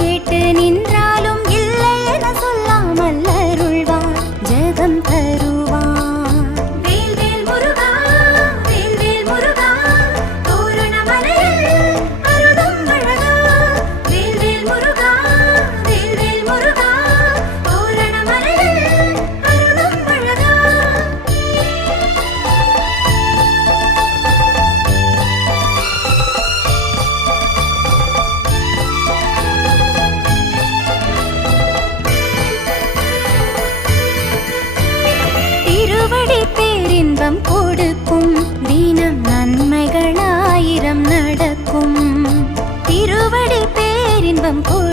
கேட்டு நின்றாலும் இல்லை என சொல்லாமல் அருள்வார், ஜெகம் தருவார். வேல் வேல் முருகா, வேல் வேல் முருகா, தோரணமலையில் அருளும் அழகா. வேல் வேல் முருகா, வேல் வேல் முருகா, தோரணமலையில் அருளும் அழகா. திருவடி பேரின்பம் கொடு